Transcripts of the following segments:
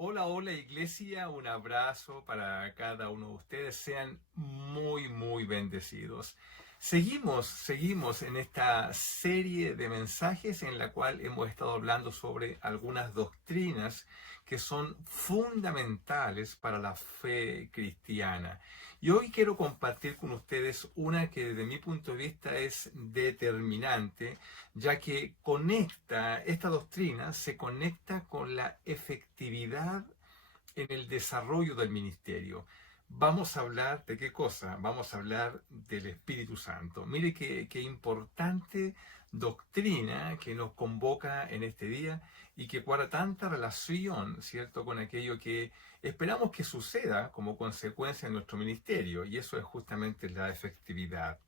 Hola, hola iglesia, un abrazo para cada uno de ustedes, sean muy bendecidos. Seguimos en esta serie de mensajes en la cual hemos estado hablando sobre algunas doctrinas que son fundamentales para la fe cristiana. Y hoy quiero compartir con ustedes una que desde mi punto de vista es determinante, ya que esta doctrina se conecta con la efectividad en el desarrollo del ministerio. Vamos a hablar de qué cosa, vamos a hablar del Espíritu Santo. Mire qué importante doctrina que nos convoca en este día y que guarda tanta relación, ¿cierto?, con aquello que esperamos que suceda como consecuencia de nuestro ministerio, y eso es justamente la efectividad.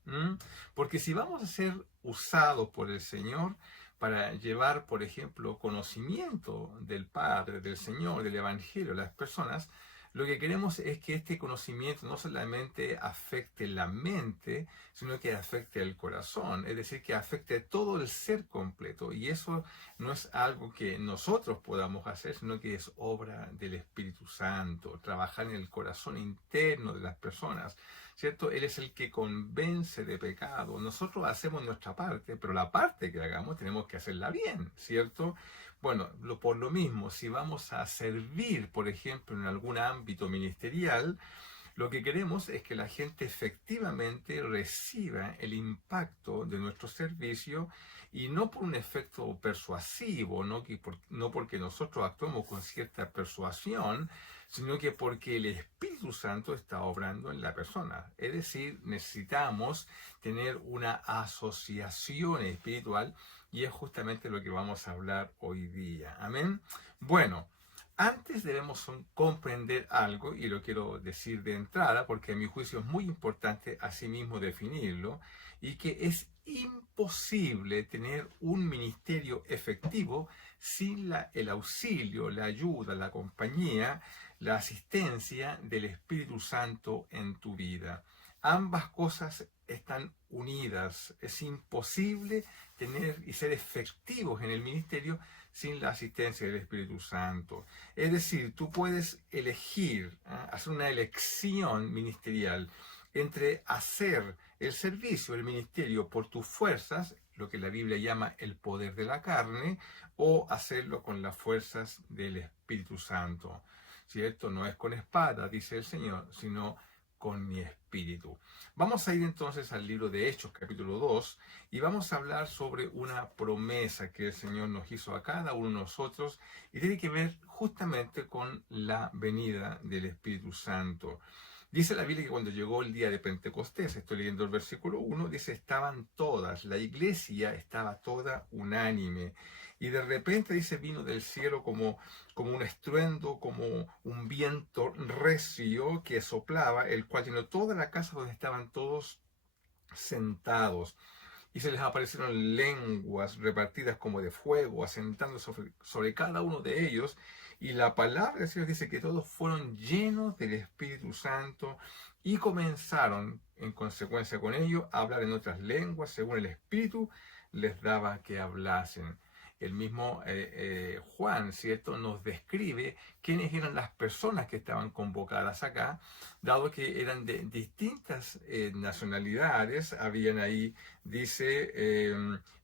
Porque si vamos a ser usados por el Señor para llevar, por ejemplo, conocimiento del Padre, del Señor, del Evangelio a las personas, lo que queremos es que este conocimiento no solamente afecte la mente, sino que afecte el corazón, es decir, que afecte todo el ser completo. Y eso no es algo que nosotros podamos hacer, sino que es obra del Espíritu Santo, trabajar en el corazón interno de las personas, ¿cierto? Él es el que convence de pecado. Nosotros hacemos nuestra parte, pero la parte que hagamos tenemos que hacerla bien, ¿cierto? Bueno, por lo mismo, si vamos a servir, por ejemplo, en algún ámbito ministerial, lo que queremos es que la gente efectivamente reciba el impacto de nuestro servicio y no por un efecto persuasivo, no porque nosotros actuemos con cierta persuasión, sino que porque el Espíritu Santo está obrando en la persona. Es decir, necesitamos tener una asociación espiritual y es justamente lo que vamos a hablar hoy día. Amén. Bueno. Antes debemos comprender algo, y lo quiero decir de entrada, porque a mi juicio es muy importante asimismo definirlo, y que es imposible tener un ministerio efectivo sin el auxilio, la ayuda, la compañía, la asistencia del Espíritu Santo en tu vida. Ambas cosas están unidas. Es imposible tener y ser efectivos en el ministerio sin la asistencia del Espíritu Santo. Es decir, tú puedes elegir, hacer una elección ministerial entre hacer el servicio, el ministerio por tus fuerzas, lo que la Biblia llama el poder de la carne, o hacerlo con las fuerzas del Espíritu Santo. ¿Cierto? No es con espada, dice el Señor, sino con mi espíritu. Vamos a ir entonces al libro de Hechos, capítulo 2, y vamos a hablar sobre una promesa que el Señor nos hizo a cada uno de nosotros y tiene que ver justamente con la venida del Espíritu Santo. Dice la Biblia que cuando llegó el día de Pentecostés, estoy leyendo el versículo 1, dice, estaban todas, la iglesia estaba toda unánime. Y de repente, dice, vino del cielo como un estruendo, como un viento recio que soplaba, el cual llenó toda la casa donde estaban todos sentados. Y se les aparecieron lenguas repartidas como de fuego, asentando sobre cada uno de ellos. Y la palabra del Señor dice que todos fueron llenos del Espíritu Santo y comenzaron, en consecuencia con ello, a hablar en otras lenguas, según el Espíritu les daba que hablasen. El mismo Juan, ¿cierto?, nos describe quiénes eran las personas que estaban convocadas acá, dado que eran de distintas nacionalidades. Habían ahí, dice,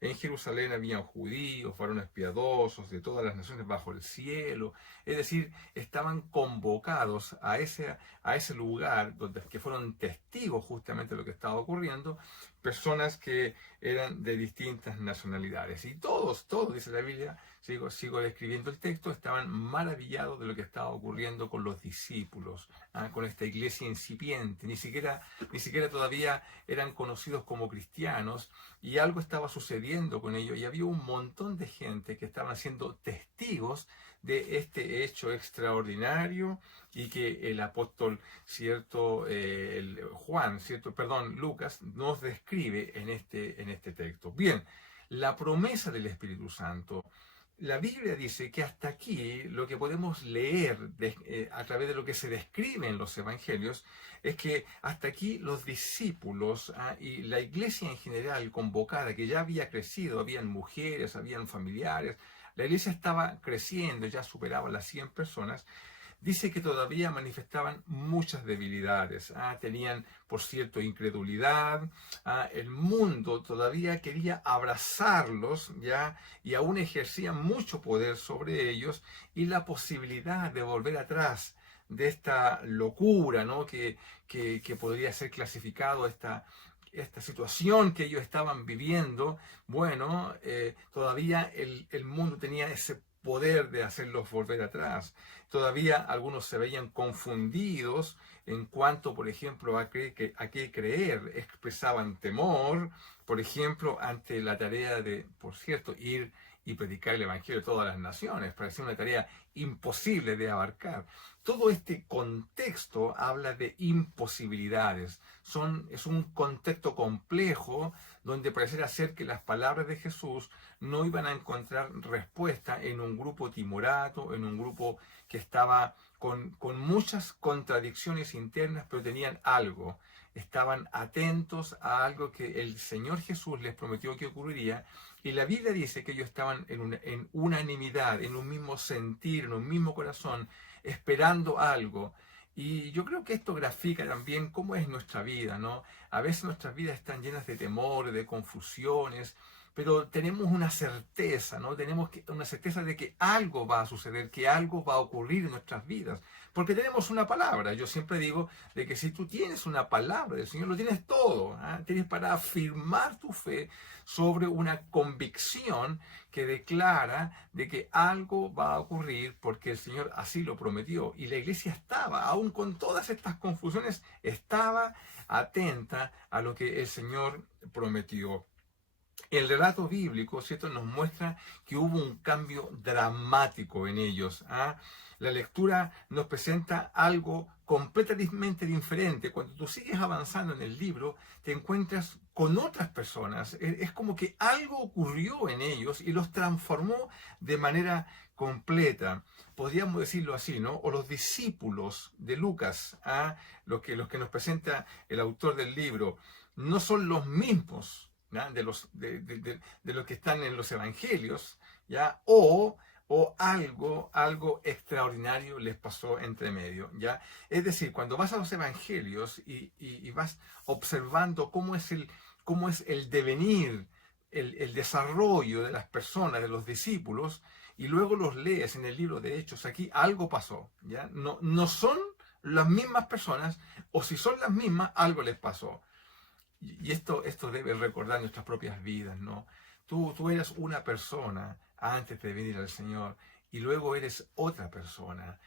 en Jerusalén habían judíos, varones piadosos, de todas las naciones bajo el cielo. Es decir, estaban convocados a ese lugar que fueron testigos justamente de lo que estaba ocurriendo, personas que eran de distintas nacionalidades. Y todos, dice la Biblia, sigo describiendo el texto, estaban maravillados de lo que estaba ocurriendo con los discípulos, con esta iglesia incipiente. Ni siquiera todavía eran conocidos como cristianos, y algo estaba sucediendo con ellos, y había un montón de gente que estaban siendo testigos de este hecho extraordinario y que el apóstol, cierto, Lucas nos describe en este texto. Bien, la promesa del Espíritu Santo. La Biblia dice que hasta aquí lo que podemos leer a través de lo que se describe en los evangelios es que hasta aquí los discípulos y la iglesia en general convocada, que ya había crecido, habían mujeres, habían familiares, la iglesia estaba creciendo, ya superaba las 100 personas, dice que todavía manifestaban muchas debilidades. Tenían, por cierto, incredulidad. El mundo todavía quería abrazarlos, ¿ya? Y aún ejercían mucho poder sobre ellos, y la posibilidad de volver atrás de esta locura, ¿no? que podría ser clasificado esta situación que ellos estaban viviendo. Bueno, todavía el mundo tenía ese poder de hacerlos volver atrás. Todavía algunos se veían confundidos en cuanto, por ejemplo, a qué creer. Expresaban temor, por ejemplo, ante la tarea de, por cierto, ir y predicar el Evangelio a todas las naciones. Parecía una tarea imposible de abarcar. Todo este contexto habla de imposibilidades. Es un contexto complejo donde pareciera ser que las palabras de Jesús no iban a encontrar respuesta en un grupo timorato, en un grupo que estaba con muchas contradicciones internas, pero tenían algo. Estaban atentos a algo que el Señor Jesús les prometió que ocurriría, y la Biblia dice que ellos estaban en unanimidad, en un mismo sentir, en un mismo corazón, esperando algo. Y yo creo que esto grafica también cómo es nuestra vida, ¿no? A veces nuestras vidas están llenas de temores, de confusiones, pero tenemos una certeza, ¿no? Tenemos una certeza de que algo va a suceder, que algo va a ocurrir en nuestras vidas, porque tenemos una palabra. Yo siempre digo de que si tú tienes una palabra del Señor, lo tienes todo, ¿eh? Tienes para afirmar tu fe sobre una convicción que declara de que algo va a ocurrir porque el Señor así lo prometió. Y la iglesia estaba, aún con todas estas confusiones, estaba atenta a lo que el Señor prometió. El relato bíblico, ¿cierto?, nos muestra que hubo un cambio dramático en ellos. La lectura nos presenta algo completamente diferente. Cuando tú sigues avanzando en el libro, te encuentras con otras personas. Es como que algo ocurrió en ellos y los transformó de manera completa. Podríamos decirlo así, ¿no? O los discípulos de Lucas, los que nos presenta el autor del libro, no son los mismos, ¿ya?, de los que están en los evangelios, ¿ya? O algo extraordinario les pasó entre medio, ¿ya? Es decir, cuando vas a los evangelios y vas observando cómo es el devenir, el desarrollo de las personas, de los discípulos, y luego los lees en el libro de Hechos, aquí algo pasó, ¿ya? No son las mismas personas, o si son las mismas, algo les pasó. Y esto debe recordar nuestras propias vidas, ¿no? Tú eras una persona antes de venir al Señor, y luego eres otra persona,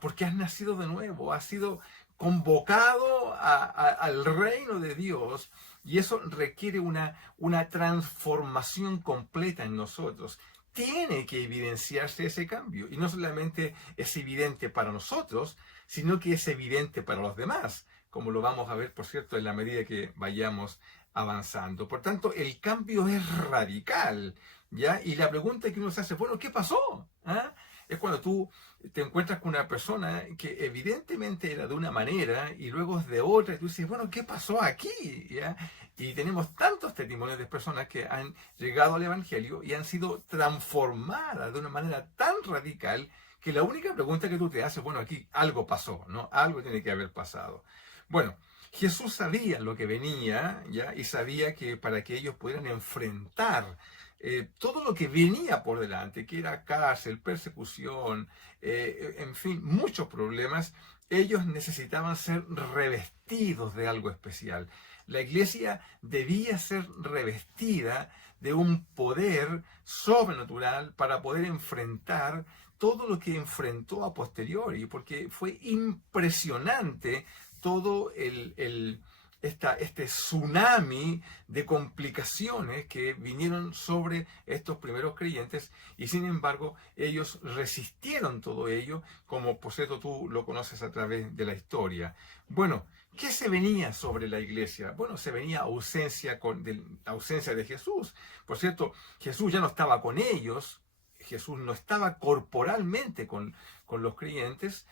porque has nacido de nuevo, has sido convocado al reino de Dios, y eso requiere una transformación completa en nosotros. Tiene que evidenciarse ese cambio, y no solamente es evidente para nosotros, sino que es evidente para los demás, como lo vamos a ver, por cierto, en la medida que vayamos avanzando. Por tanto, el cambio es radical, ¿ya? Y la pregunta que uno se hace, bueno, ¿qué pasó? Es cuando tú te encuentras con una persona que evidentemente era de una manera y luego es de otra, y tú dices, bueno, ¿qué pasó aquí? ¿Ya? Y tenemos tantos testimonios de personas que han llegado al Evangelio y han sido transformadas de una manera tan radical que la única pregunta que tú te haces, bueno, aquí algo pasó, ¿no? Algo tiene que haber pasado. Bueno, Jesús sabía lo que venía, ¿ya? Y sabía que para que ellos pudieran enfrentar todo lo que venía por delante, que era cárcel, persecución, en fin, muchos problemas, ellos necesitaban ser revestidos de algo especial. La iglesia debía ser revestida de un poder sobrenatural para poder enfrentar todo lo que enfrentó a posteriori, porque fue impresionante todo este tsunami de complicaciones que vinieron sobre estos primeros creyentes, y sin embargo ellos resistieron todo ello, como por cierto tú lo conoces a través de la historia. Bueno, ¿qué se venía sobre la iglesia? Bueno, se venía ausencia de Jesús. Por cierto, Jesús ya no estaba con ellos. Jesús no estaba corporalmente con los creyentes,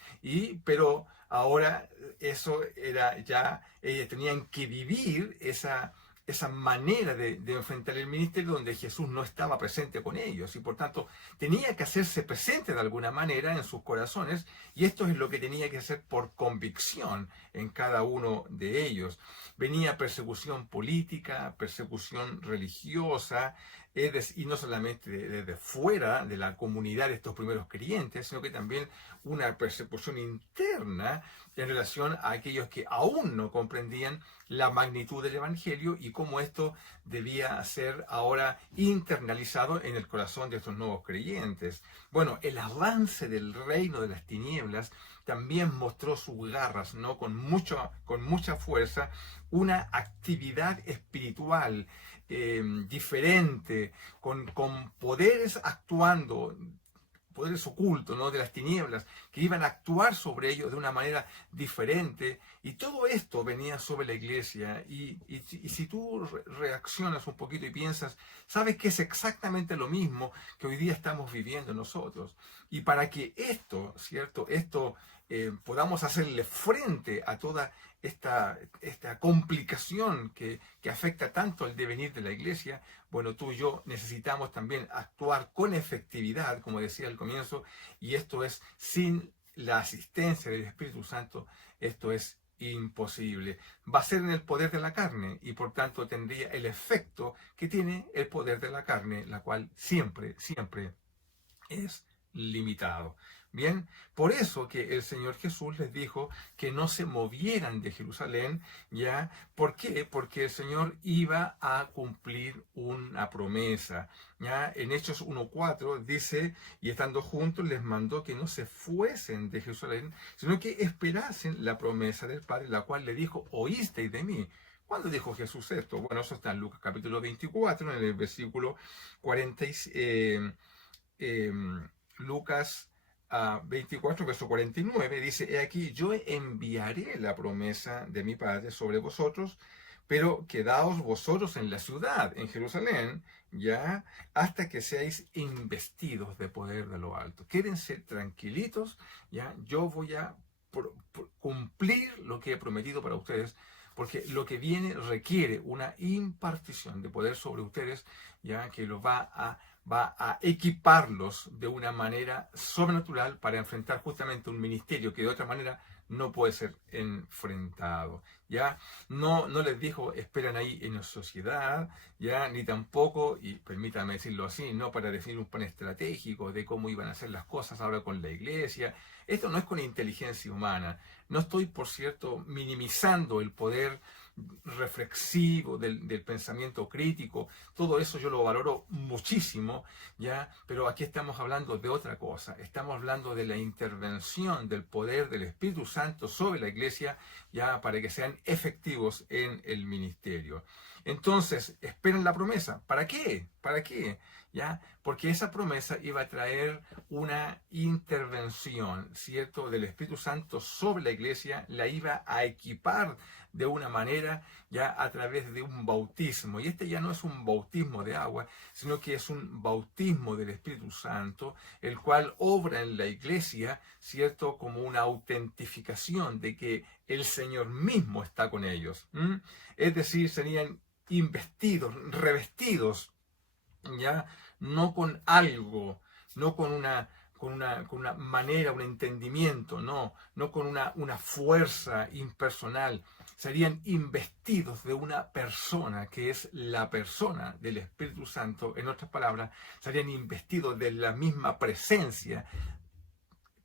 pero ahora eso era ya, ellos tenían que vivir esa esa manera de enfrentar el ministerio donde Jesús no estaba presente con ellos y por tanto tenía que hacerse presente de alguna manera en sus corazones y esto es lo que tenía que hacer por convicción en cada uno de ellos. Venía persecución política, persecución religiosa, y no solamente desde fuera de la comunidad de estos primeros creyentes, sino que también una persecución interna en relación a aquellos que aún no comprendían la magnitud del Evangelio y cómo esto debía ser ahora internalizado en el corazón de estos nuevos creyentes. Bueno, el avance del reino de las tinieblas también mostró sus garras, ¿no? Con mucha fuerza, una actividad espiritual diferente, con poderes actuando, poderes ocultos, ¿no? De las tinieblas, que iban a actuar sobre ellos de una manera diferente. Y todo esto venía sobre la iglesia. Y si tú reaccionas un poquito y piensas, sabes que es exactamente lo mismo que hoy día estamos viviendo nosotros. Y para que esto, ¿cierto? Esto podamos hacerle frente a toda esta complicación que afecta tanto el devenir de la iglesia, bueno, tú y yo necesitamos también actuar con efectividad, como decía al comienzo, y esto es sin la asistencia del Espíritu Santo, esto es imposible. Va a ser en el poder de la carne y por tanto tendría el efecto que tiene el poder de la carne, la cual siempre es limitado. Bien, por eso que el Señor Jesús les dijo que no se movieran de Jerusalén, ¿ya? ¿Por qué? Porque el Señor iba a cumplir una promesa, ¿ya? En Hechos 1:4 dice, y estando juntos les mandó que no se fuesen de Jerusalén, sino que esperasen la promesa del Padre, la cual le dijo, oísteis de mí. ¿Cuándo dijo Jesús esto? Bueno, eso está en Lucas capítulo 24, en el versículo 40, Lucas 24, verso 49, dice, he aquí, yo enviaré la promesa de mi Padre sobre vosotros, pero quedaos vosotros en la ciudad, en Jerusalén, ya, hasta que seáis investidos de poder de lo alto. Quédense tranquilitos, ya, yo voy a cumplir lo que he prometido para ustedes, porque lo que viene requiere una impartición de poder sobre ustedes, ya, que lo va a equiparlos de una manera sobrenatural para enfrentar justamente un ministerio que de otra manera no puede ser enfrentado. Ya no les dijo esperan ahí en la sociedad, ya ni tampoco, y permítame decirlo así, no para definir un plan estratégico de cómo iban a hacer las cosas ahora con la iglesia. Esto no es con inteligencia humana. No estoy, por cierto, minimizando el poder reflexivo del pensamiento crítico. Todo eso yo lo valoro muchísimo, ya, pero aquí estamos hablando de otra cosa. Estamos hablando de la intervención del poder del Espíritu Santo sobre la iglesia, ya, para que sean efectivos en el ministerio. Entonces, esperan la promesa. ¿Para qué? ¿Para qué? ¿Ya? Porque esa promesa iba a traer una intervención, ¿cierto?, del Espíritu Santo sobre la iglesia, la iba a equipar de una manera ya a través de un bautismo. Y este ya no es un bautismo de agua, sino que es un bautismo del Espíritu Santo, el cual obra en la iglesia, ¿cierto?, como una autentificación de que el Señor mismo está con ellos. Es decir, serían investidos, revestidos, ¿ya? No con algo, no con una manera, un entendimiento, no con una fuerza impersonal. Serían investidos de una persona que es la persona del Espíritu Santo. En otras palabras, serían investidos de la misma presencia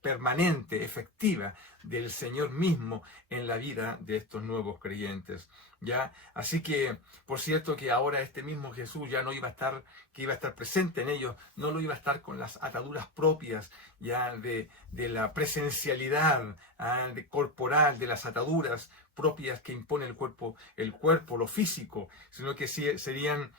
permanente, efectiva del Señor mismo en la vida de estos nuevos creyentes, ¿ya? Así que, por cierto, que ahora este mismo Jesús ya no iba a estar, que iba a estar presente en ellos, no lo iba a estar con las ataduras propias, ya, de la presencialidad, corporal, de las ataduras propias que impone el cuerpo, lo físico, sino que serían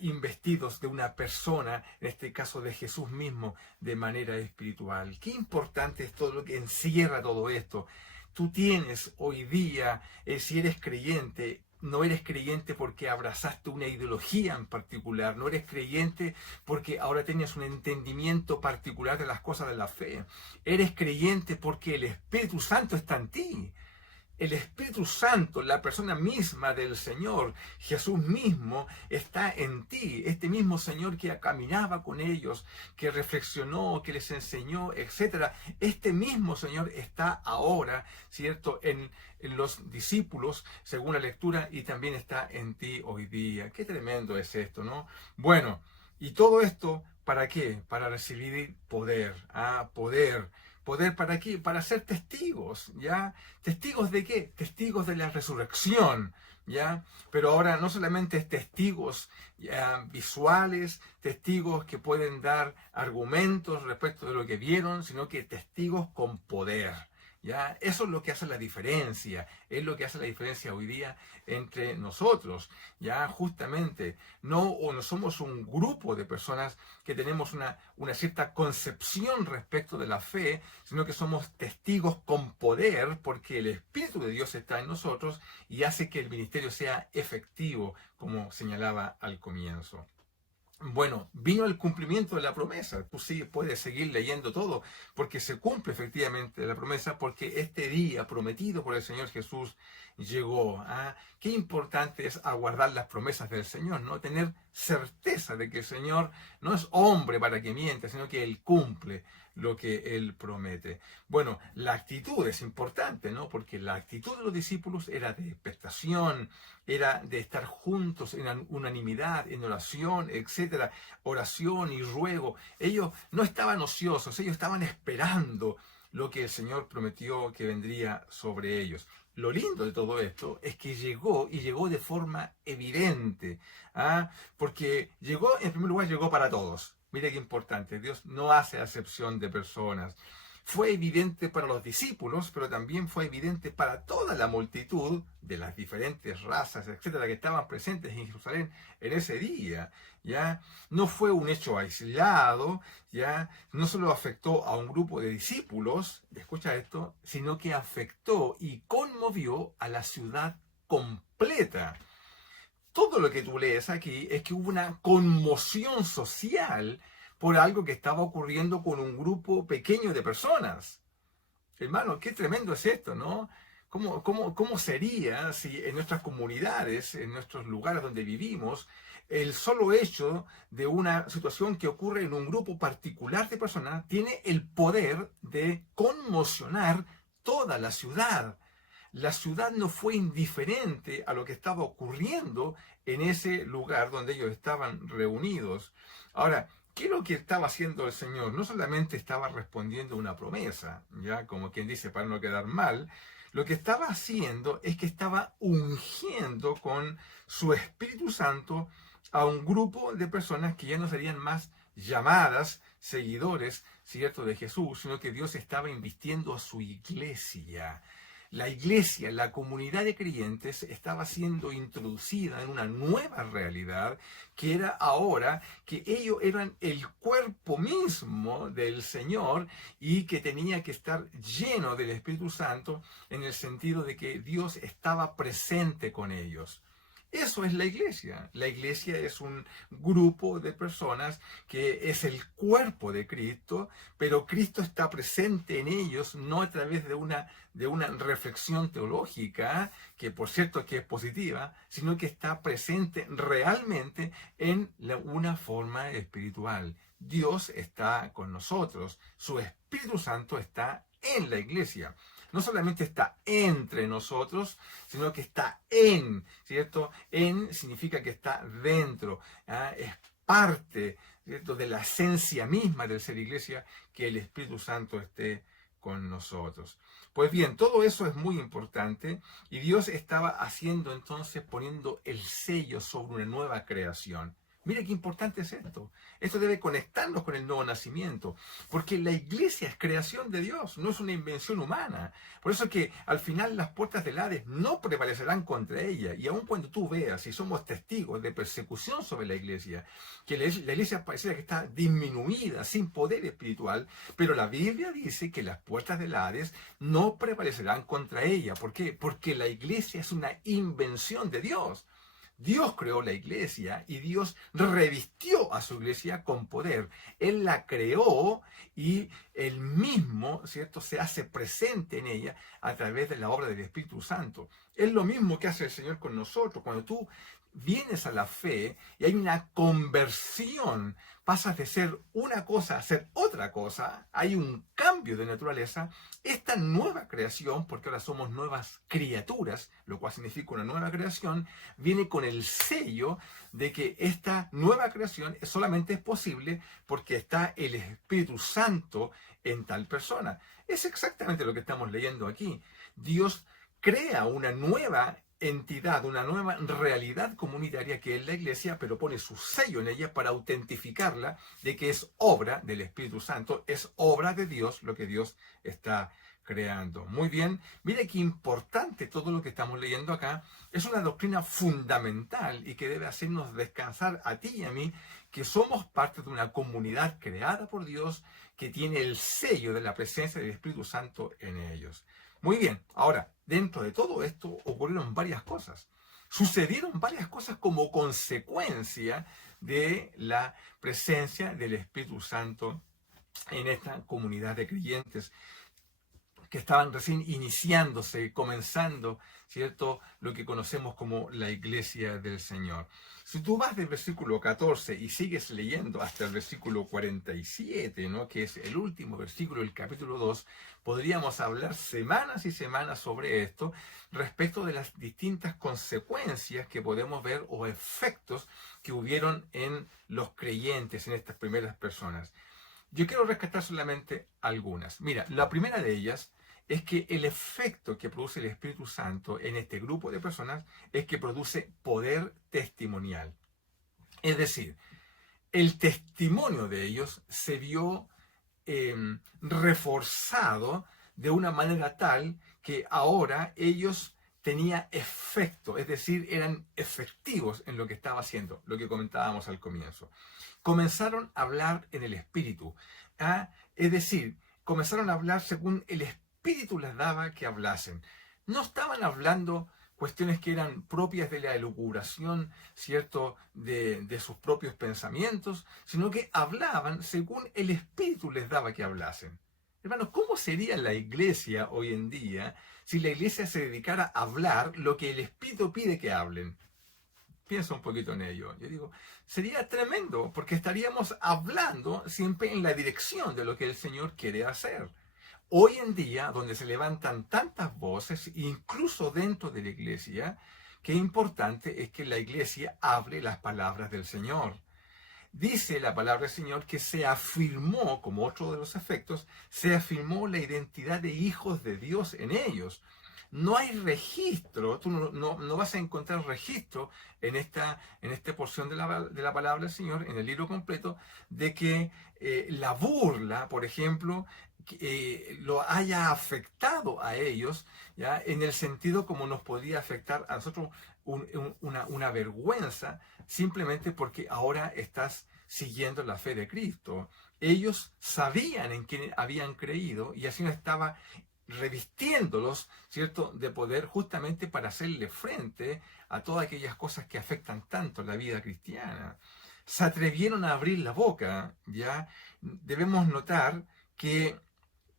investidos de una persona, en este caso de Jesús mismo, de manera espiritual. Qué importante es todo lo que encierra todo esto. Tú tienes hoy día, si eres creyente, no eres creyente porque abrazaste una ideología en particular, no eres creyente porque ahora tienes un entendimiento particular de las cosas de la fe. Eres creyente porque el Espíritu Santo está en ti. el Espíritu Santo, la persona misma del Señor, Jesús mismo, está en ti. Este mismo Señor que caminaba con ellos, que reflexionó, que les enseñó, etcétera. Este mismo Señor está ahora, ¿cierto?, en los discípulos, según la lectura, y también está en ti hoy día. Qué tremendo es esto, ¿no? Bueno, y todo esto, ¿para qué? Para recibir poder, poder. ¿Poder para qué? Para ser testigos, ¿ya? ¿Testigos de qué? Testigos de la resurrección, ¿ya? Pero ahora no solamente testigos visuales, testigos que pueden dar argumentos respecto de lo que vieron, sino que testigos con poder, ¿ya? Eso es lo que hace la diferencia, es lo que hace la diferencia hoy día entre nosotros, ¿ya? Justamente, no somos un grupo de personas que tenemos una cierta concepción respecto de la fe, sino que somos testigos con poder porque el Espíritu de Dios está en nosotros y hace que el ministerio sea efectivo, como señalaba al comienzo. Bueno, vino el cumplimiento de la promesa. Tú sí puedes seguir leyendo todo, porque se cumple efectivamente la promesa, porque este día prometido por el Señor Jesús llegó. Qué importante es aguardar las promesas del Señor, ¿no? Tener certeza de que el Señor no es hombre para que miente, sino que Él cumple lo que Él promete. Bueno, la actitud es importante, ¿no? Porque la actitud de los discípulos era de expectación, era de estar juntos en unanimidad, en oración, etcétera, oración y ruego. Ellos no estaban ociosos, ellos estaban esperando lo que el Señor prometió que vendría sobre ellos. Lo lindo de todo esto es que llegó y llegó de forma evidente, porque llegó, en primer lugar, llegó para todos. Mire qué importante, Dios no hace acepción de personas. Fue evidente para los discípulos, pero también fue evidente para toda la multitud de las diferentes razas, etcétera, que estaban presentes en Jerusalén en ese día. ¿Ya? No fue un hecho aislado, ¿ya? No solo afectó a un grupo de discípulos, escucha esto, sino que afectó y conmovió a la ciudad completa. Todo lo que tú lees aquí es que hubo una conmoción social por algo que estaba ocurriendo con un grupo pequeño de personas. Hermano, qué tremendo es esto, ¿no? ¿Cómo sería si en nuestras comunidades, en nuestros lugares donde vivimos, el solo hecho de una situación que ocurre en un grupo particular de personas tiene el poder de conmocionar toda la ciudad? La ciudad no fue indiferente a lo que estaba ocurriendo en ese lugar donde ellos estaban reunidos. Ahora, ¿qué es lo que estaba haciendo el Señor? No solamente estaba respondiendo a una promesa, ya como quien dice, para no quedar mal, lo que estaba haciendo es que estaba ungiendo con su Espíritu Santo a un grupo de personas que ya no serían más llamadas seguidores, ¿cierto?, de Jesús, sino que Dios estaba invistiendo a su iglesia. La iglesia, la comunidad de creyentes estaba siendo introducida en una nueva realidad que era ahora que ellos eran el cuerpo mismo del Señor y que tenía que estar lleno del Espíritu Santo en el sentido de que Dios estaba presente con ellos. Eso es la iglesia. La iglesia es un grupo de personas que es el cuerpo de Cristo, pero Cristo está presente en ellos no a través de una reflexión teológica, que por cierto que es positiva, sino que está presente realmente en una forma espiritual. Dios está con nosotros. Su Espíritu Santo está en la iglesia. No solamente está entre nosotros, sino que está en, ¿cierto? En significa que está dentro, es parte, ¿cierto?, de la esencia misma del ser iglesia, que el Espíritu Santo esté con nosotros. Pues bien, todo eso es muy importante y Dios estaba haciendo entonces, poniendo el sello sobre una nueva creación. Mire qué importante es esto. Esto debe conectarnos con el nuevo nacimiento, porque la iglesia es creación de Dios, no es una invención humana. Por eso que al final las puertas del Hades no prevalecerán contra ella. Y aun cuando tú veas y somos testigos de persecución sobre la iglesia, que la iglesia parece que está disminuida, sin poder espiritual, pero la Biblia dice que las puertas del Hades no prevalecerán contra ella. ¿Por qué? Porque la iglesia es una invención de Dios. Dios creó la iglesia y Dios revistió a su iglesia con poder. Él la creó y él mismo, ¿cierto?, se hace presente en ella a través de la obra del Espíritu Santo. Es lo mismo que hace el Señor con nosotros. Cuando tú vienes a la fe y hay una conversión, pasas de ser una cosa a ser otra cosa, hay un cambio de naturaleza, esta nueva creación, porque ahora somos nuevas criaturas, lo cual significa una nueva creación, viene con el sello de que esta nueva creación solamente es posible porque está el Espíritu Santo en tal persona. Es exactamente lo que estamos leyendo aquí. Dios crea una nueva entidad, una nueva realidad comunitaria que es la iglesia, pero pone su sello en ella para autentificarla de que es obra del Espíritu Santo, es obra de Dios lo que Dios está creando. Muy bien, mire qué importante todo lo que estamos leyendo acá. Es una doctrina fundamental y que debe hacernos descansar a ti y a mí, que somos parte de una comunidad creada por Dios que tiene el sello de la presencia del Espíritu Santo en ellos. Muy bien, ahora, dentro de todo esto ocurrieron varias cosas. Sucedieron varias cosas como consecuencia de la presencia del Espíritu Santo en esta comunidad de creyentes que estaban recién iniciándose, comenzando, ¿cierto?, lo que conocemos como la iglesia del Señor. Si tú vas del versículo 14 y sigues leyendo hasta el versículo 47, ¿no?, que es el último versículo del capítulo 2, podríamos hablar semanas y semanas sobre esto respecto de las distintas consecuencias que podemos ver o efectos que hubieron en los creyentes, en estas primeras personas. Yo quiero rescatar solamente algunas. Mira, la primera de ellas es que el efecto que produce el Espíritu Santo en este grupo de personas es que produce poder testimonial. Es decir, el testimonio de ellos se vio reforzado de una manera tal que ahora ellos tenían efecto, es decir, eran efectivos en lo que estaba haciendo, lo que comentábamos al comienzo. Comenzaron a hablar en el Espíritu, es decir, comenzaron a hablar según el Espíritu les daba que hablasen. No estaban hablando cuestiones que eran propias de la elucubración, ¿cierto?, de sus propios pensamientos, sino que hablaban según el Espíritu les daba que hablasen. Hermanos, ¿cómo sería la iglesia hoy en día si la iglesia se dedicara a hablar lo que el Espíritu pide que hablen? Piensa un poquito en ello. Yo digo, sería tremendo, porque estaríamos hablando siempre en la dirección de lo que el Señor quiere hacer. Hoy en día, donde se levantan tantas voces, incluso dentro de la iglesia, qué importante es que la iglesia hable las palabras del Señor. Dice la palabra del Señor que se afirmó, como otro de los efectos, se afirmó la identidad de hijos de Dios en ellos. No hay registro, tú no vas a encontrar registro en esta porción de la palabra del Señor, en el libro completo, de que la burla, por ejemplo, lo haya afectado a ellos, ¿ya?, en el sentido como nos podría afectar a nosotros una vergüenza, simplemente porque ahora estás siguiendo la fe de Cristo. Ellos sabían en quién habían creído y así no estaba revistiéndolos, ¿cierto?, de poder justamente para hacerle frente a todas aquellas cosas que afectan tanto la vida cristiana. Se atrevieron a abrir la boca, ¿ya? Debemos notar que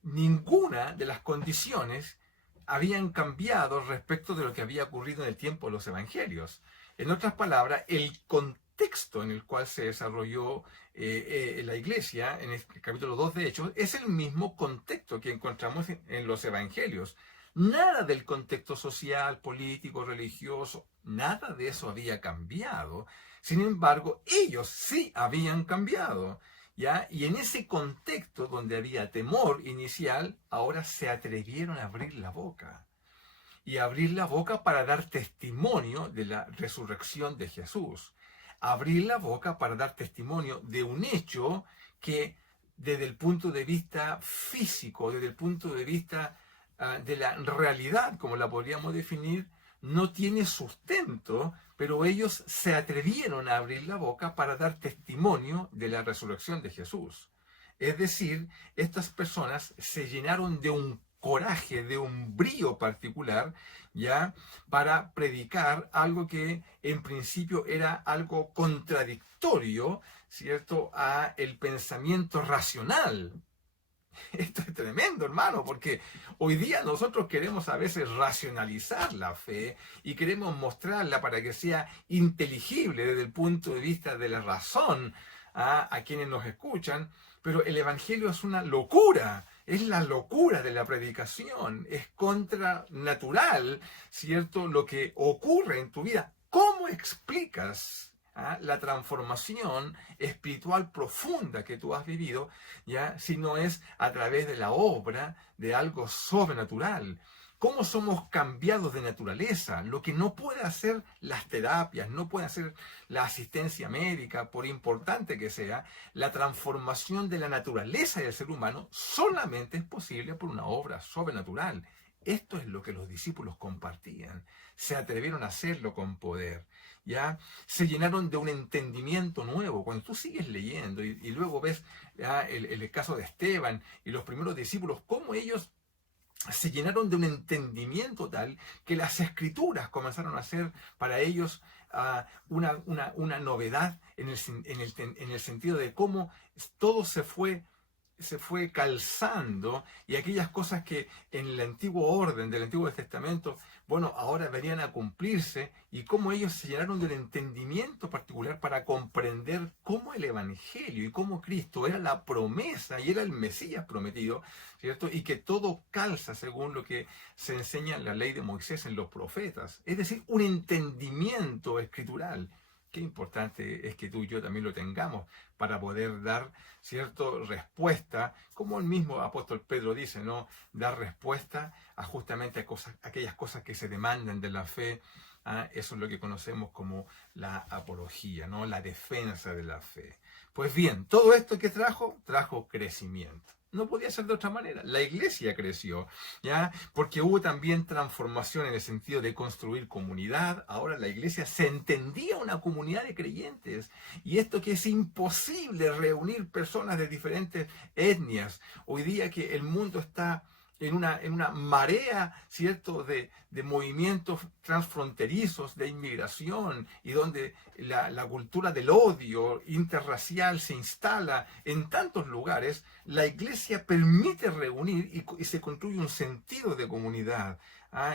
ninguna de las condiciones habían cambiado respecto de lo que había ocurrido en el tiempo de los evangelios. En otras palabras, el contexto en el cual se desarrolló la iglesia, en el capítulo 2 de Hechos, es el mismo contexto que encontramos en los evangelios. Nada del contexto social, político, religioso, nada de eso había cambiado. Sin embargo, ellos sí habían cambiado, ¿ya? Y en ese contexto donde había temor inicial, ahora se atrevieron a abrir la boca. Y abrir la boca para dar testimonio de la resurrección de Jesús. Abrir la boca para dar testimonio de un hecho que desde el punto de vista físico, desde el punto de vista de la realidad, como la podríamos definir, no tiene sustento, pero ellos se atrevieron a abrir la boca para dar testimonio de la resurrección de Jesús. Es decir, estas personas se llenaron de un coraje, de un brío particular, ya, para predicar algo que en principio era algo contradictorio, ¿cierto?, a el pensamiento racional. Esto es tremendo, hermano, porque hoy día nosotros queremos a veces racionalizar la fe y queremos mostrarla para que sea inteligible desde el punto de vista de la razón a quienes nos escuchan, pero el Evangelio es una locura, es la locura de la predicación, es contranatural, ¿cierto?, lo que ocurre en tu vida. ¿Cómo explicas la transformación espiritual profunda que tú has vivido, ya, si no es a través de la obra de algo sobrenatural? ¿Cómo somos cambiados de naturaleza? Lo que no puede hacer las terapias, no puede hacer la asistencia médica, por importante que sea, la transformación de la naturaleza del ser humano solamente es posible por una obra sobrenatural. Esto es lo que los discípulos compartían. Se atrevieron a hacerlo con poder. ¿Ya? Se llenaron de un entendimiento nuevo. Cuando tú sigues leyendo y luego ves ¿ya?, el caso de Esteban y los primeros discípulos, cómo ellos se llenaron de un entendimiento tal que las escrituras comenzaron a ser para ellos una novedad en el sentido de cómo todo se fue calzando, y aquellas cosas que en el antiguo orden del Antiguo Testamento, bueno, ahora venían a cumplirse, y cómo ellos se llenaron del entendimiento particular para comprender cómo el Evangelio y cómo Cristo era la promesa y era el Mesías prometido, ¿cierto? Y que todo calza según lo que se enseña en la ley de Moisés, en los profetas. Es decir, un entendimiento escritural. Qué importante es que tú y yo también lo tengamos para poder dar, ¿cierto?, respuesta, como el mismo apóstol Pedro dice, ¿no?, dar respuesta a justamente aquellas cosas que se demandan de la fe. Eso es lo que conocemos como la apología, ¿no?, la defensa de la fe. Pues bien, todo esto que trajo crecimiento. No podía ser de otra manera. La iglesia creció, ¿ya? Porque hubo también transformación en el sentido de construir comunidad. Ahora la iglesia se entendía una comunidad de creyentes. Y esto que es imposible reunir personas de diferentes etnias. Hoy día que el mundo está en una marea, ¿cierto?, de movimientos transfronterizos, de inmigración, y donde la cultura del odio interracial se instala en tantos lugares, la iglesia permite reunir y se construye un sentido de comunidad,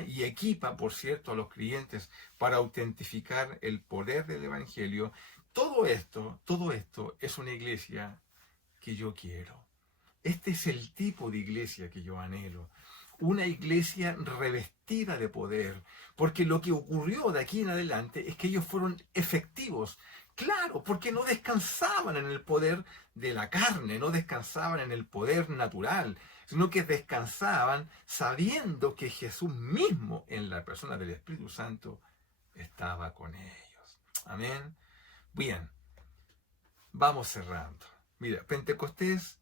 y equipa, por cierto, a los creyentes para autentificar el poder del Evangelio. Todo esto es una iglesia que yo quiero. Este es el tipo de iglesia que yo anhelo. Una iglesia revestida de poder. Porque lo que ocurrió de aquí en adelante es que ellos fueron efectivos. Claro, porque no descansaban en el poder de la carne, no descansaban en el poder natural, sino que descansaban sabiendo que Jesús mismo, en la persona del Espíritu Santo, estaba con ellos. Amén. Bien, vamos cerrando. Mira, Pentecostés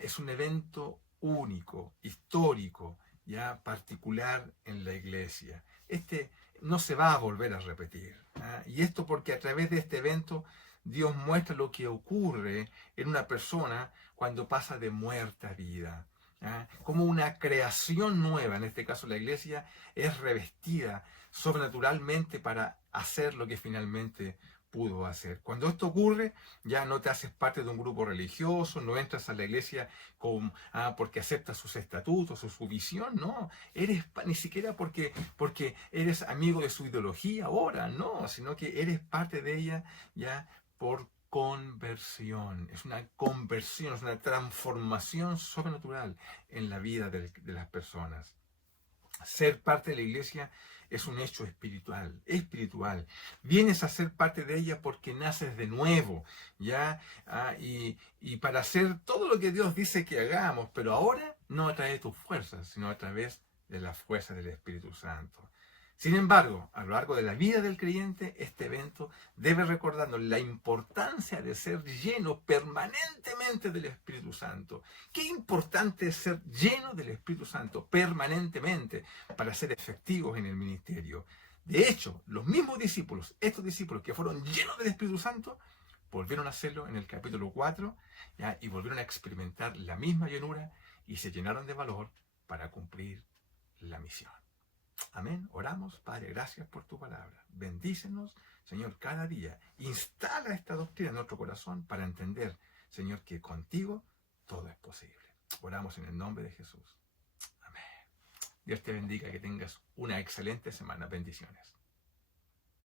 es un evento único, histórico, ya particular en la iglesia. Este no se va a volver a repetir. Y esto porque a través de este evento Dios muestra lo que ocurre en una persona cuando pasa de muerte a vida. Como una creación nueva, en este caso la iglesia, es revestida sobrenaturalmente para hacer lo que finalmente pudo hacer. Cuando esto ocurre, ya no te haces parte de un grupo religioso, no entras a la iglesia porque aceptas sus estatutos o su visión, no. Ni siquiera porque eres amigo de su ideología ahora, no, sino que eres parte de ella ya por conversión. Es una conversión, es una transformación sobrenatural en la vida de las personas. Ser parte de la iglesia es un hecho espiritual. Vienes a ser parte de ella porque naces de nuevo, ¿ya? Y para hacer todo lo que Dios dice que hagamos, pero ahora no a través de tus fuerzas, sino a través de la fuerza del Espíritu Santo. Sin embargo, a lo largo de la vida del creyente, este evento debe recordarnos la importancia de ser lleno permanentemente del Espíritu Santo. Qué importante es ser lleno del Espíritu Santo permanentemente para ser efectivos en el ministerio. De hecho, los mismos discípulos, estos discípulos que fueron llenos del Espíritu Santo, volvieron a hacerlo en el capítulo 4, ¿ya? Y volvieron a experimentar la misma llenura y se llenaron de valor para cumplir la misión. Amén. Oramos, Padre, gracias por tu palabra. Bendícenos, Señor, cada día. Instala esta doctrina en nuestro corazón para entender, Señor, que contigo todo es posible. Oramos en el nombre de Jesús. Amén. Dios te bendiga, que tengas una excelente semana. Bendiciones.